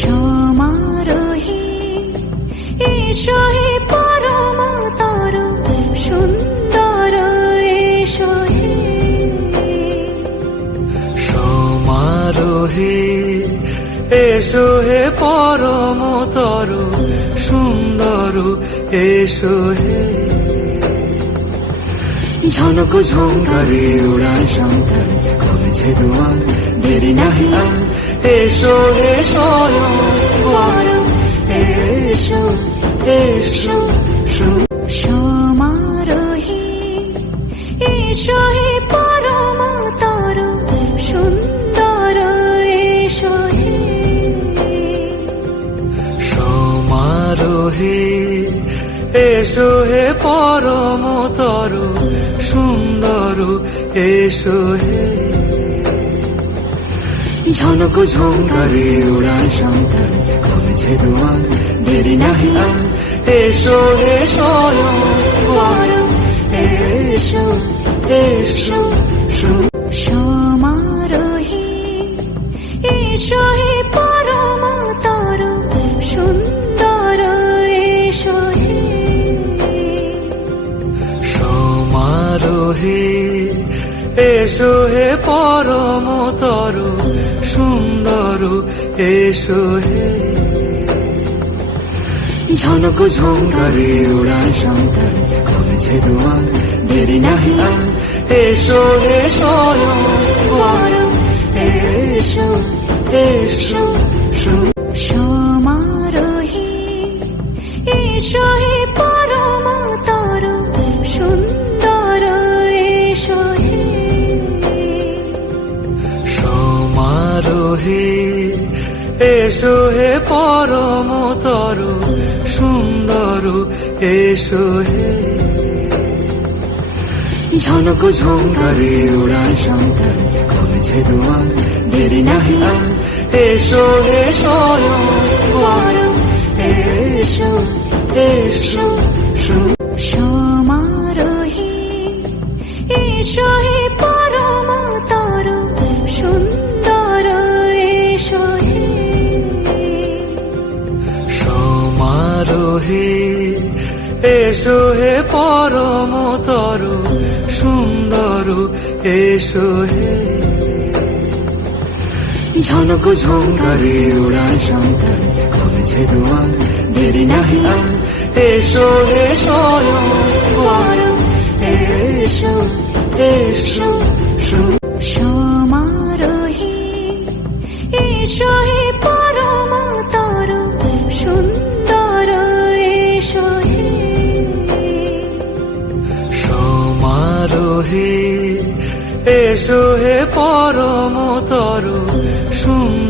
সমারোহে এসো হে পরমতর সুন্দর এসো হে। সমারোহে এসো হে পরমতর সুন্দর এসো হে। ঝনক ঝঙ্কারে উড়ান শঙ্কর কমেছে দুয়ার দেরি নাহি আর। এসো হে স্বয়ং পরম এসো এসো। সমারোহে এসো হে পরমতর সুন্দর এসো হে। সমারোহে এসো হে পরমতর সুন্দর এসো হে। ঝনক ঝঙ্কারে উড়ান শঙ্কর কমেছে দুয়ার দেরি নাহি আর। এসো হে স্বয়ং পরম এসো এসো। সমারোহে এসো হে পরমতর সুন্দর এসো হে। সমারোহে এসো হে পরমতর সুন্দর এসো হে। ঝনক ঝঙ্কারে উড়ান শঙ্কর কমেছে দুয়ার দেরি নাহি আর। এসো হে স্বয়ং পরম এসো এসো। সমারোহে এসো হে পরমতর সুন্দর এসো হে। সমারোহে এসো হে পরমতর সুন্দর এসো হে। ঝনক ঝঙ্কারে উড়ান শঙ্কর কমেছে দুয়ার দেরি নাহি আর। এসো হে স্বয়ং পরম এসো এসো। সমারোহে এসো হে পরমতর সুন্দর এসো হে। সমারোহে এসো হে পরমতর সুন্দর এসো হে। ঝনক ঝঙ্কারে উড়ান শঙ্কর কমেছে দুয়ার দেরি নাহি আর। এসো হে স্বয়ং পরম এসো এসো। সমারোহে এসো হে পরমতর সুন্দর এসো হে। সমারোহে এসো হে পরমতর সুন্দর